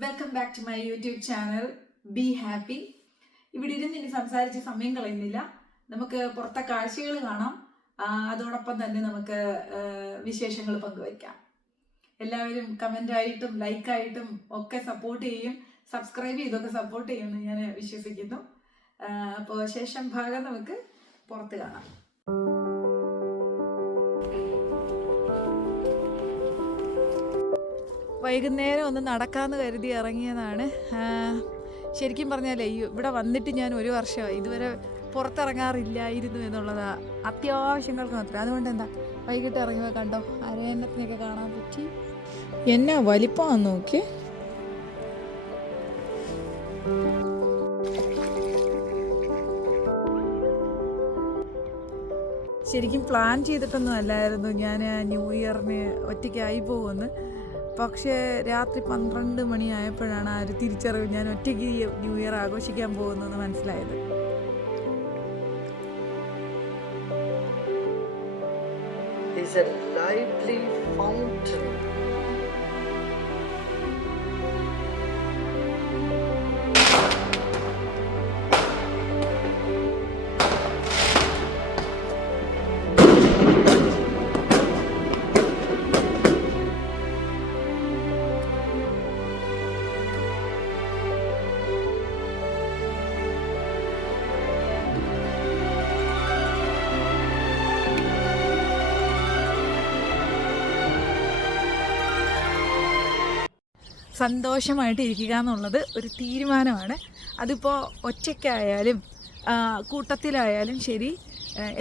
Welcome back to my YouTube channel be happy. ഇവിടെ ഇരുന്ന് ഇനി സംസാരിച്ച് സമയം കളയുന്നില്ല. നമുക്ക് പുറത്തെ കാഴ്ചകൾ കാണാം. അതോടൊപ്പം തന്നെ നമുക്ക് വിശേഷങ്ങൾ പങ്കുവയ്ക്കാം. എല്ലാവരും കമൻ്റായിട്ടും ലൈക്കായിട്ടും ഒക്കെ സപ്പോർട്ട് ചെയ്യും, സബ്സ്ക്രൈബ് ചെയ്തൊക്കെ സപ്പോർട്ട് ചെയ്യുമെന്ന് ഞാൻ വിശ്വസിക്കുന്നു. അപ്പോൾ ശേഷം ഭാഗം നമുക്ക് പുറത്ത് കാണാം. വൈകുന്നേരം ഒന്ന് നടക്കാമെന്ന് കരുതി ഇറങ്ങിയതാണ്. ശരിക്കും പറഞ്ഞാലേ ഇവിടെ വന്നിട്ട് ഞാൻ 1 വർഷമായി, ഇതുവരെ പുറത്തിറങ്ങാറില്ലായിരുന്നു എന്നുള്ളതാണ്. അത്യാവശ്യങ്ങൾക്ക് മാത്രം. അതുകൊണ്ട് എന്താ വൈകിട്ട് ഇറങ്ങിയപ്പോൾ കണ്ടോ അരയന്നത്തിനെയൊക്കെ കാണാൻ പറ്റി. എന്നാ വലിപ്പമാണെന്ന് നോക്കി. ശരിക്കും പ്ലാൻ ചെയ്തിട്ടൊന്നും അല്ലായിരുന്നു ഞാൻ ന്യൂ ഇയറിന് ഒറ്റയ്ക്കായി പോകുമെന്ന്. പക്ഷേ രാത്രി 12 മണിയായപ്പോഴാണ് ആ ഒരു തിരിച്ചറിവ് ഞാൻ ഒറ്റയ്ക്ക് ന്യൂ ഇയർ ആഘോഷിക്കാൻ പോകുന്നതെന്ന് മനസ്സിലായത്. Is a lively fountain. സന്തോഷമായിട്ട് ഇരിക്കുക എന്നുള്ളത് ഒരു തീരുമാനമാണ്. അതിപ്പോൾ ഒറ്റയ്ക്കായാലും കൂട്ടത്തിലായാലും ശരി,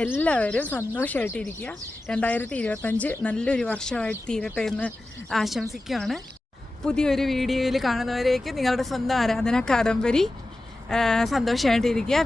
എല്ലാവരും സന്തോഷമായിട്ടിരിക്കുക. 2025 നല്ലൊരു വർഷമായിട്ട് തീരട്ടെ എന്ന് ആശംസിക്കുകയാണ്. പുതിയൊരു വീഡിയോയിൽ കാണുന്നവരേക്ക് നിങ്ങളുടെ സ്വന്തം ആരാധന കാദംബരി. സന്തോഷമായിട്ടിരിക്കുക.